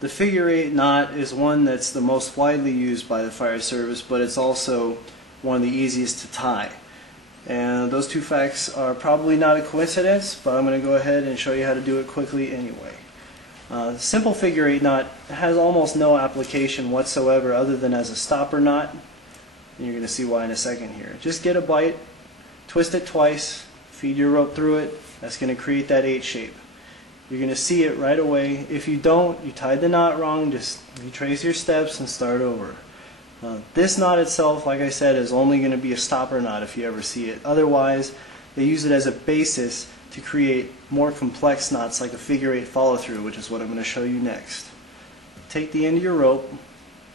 The figure 8 knot is one that's the most widely used by the fire service, but it's also one of the easiest to tie. And those two facts are probably not a coincidence, but I'm going to go ahead and show you how to do it quickly anyway. The simple figure 8 knot has almost no application whatsoever other than as a stopper knot. And you're going to see why in a second here. Just get a bight, twist it twice, feed your rope through it. That's going to create that 8 shape. You're going to see it right away. If you don't, you tied the knot wrong, just retrace your steps and start over. This knot itself, like I said, is only going to be a stopper knot if you ever see it. Otherwise, they use it as a basis to create more complex knots like a figure 8 follow through, which is what I'm going to show you next. Take the end of your rope.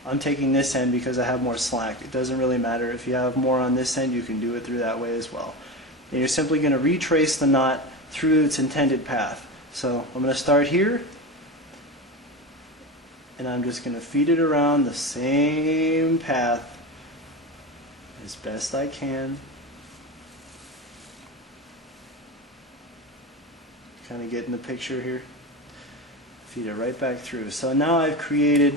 I'm taking this end because I have more slack. It doesn't really matter. If you have more on this end, you can do it through that way as well. And you're simply going to retrace the knot through its intended path. So I'm going to start here, and I'm just going to feed it around the same path as best I can. Kind of getting the picture here. Feed it right back through. So now I've created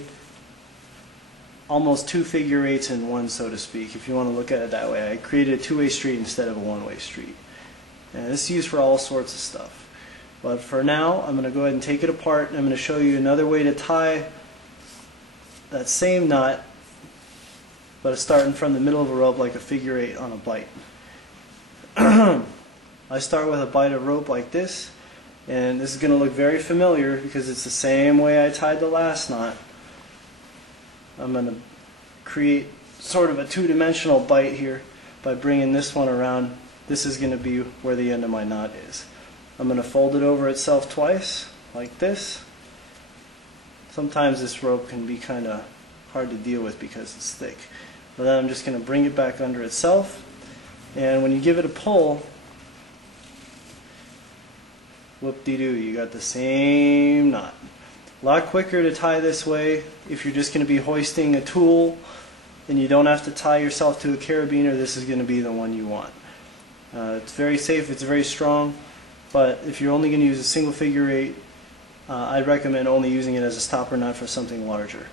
almost 2 figure 8s in one, so to speak, if you want to look at it that way. I created a 2-way street instead of a 1-way street. And this is used for all sorts of stuff. But for now, I'm going to go ahead and take it apart, and I'm going to show you another way to tie that same knot, but it's starting from the middle of a rope like a figure 8 on a bight. I start with a bight of rope like this, and this is going to look very familiar because it's the same way I tied the last knot. I'm going to create sort of a 2-dimensional bight here by bringing this one around. This is going to be where the end of my knot is. I'm going to fold it over itself twice, like this. Sometimes this rope can be kind of hard to deal with because it's thick. But then I'm just going to bring it back under itself. And when you give it a pull, whoop-de-doo, you got the same knot. A lot quicker to tie this way if you're just going to be hoisting a tool and you don't have to tie yourself to a carabiner. This is going to be the one you want. It's very safe, it's very strong. But if you're only going to use a single figure 8, I'd recommend only using it as a stopper knot for something larger.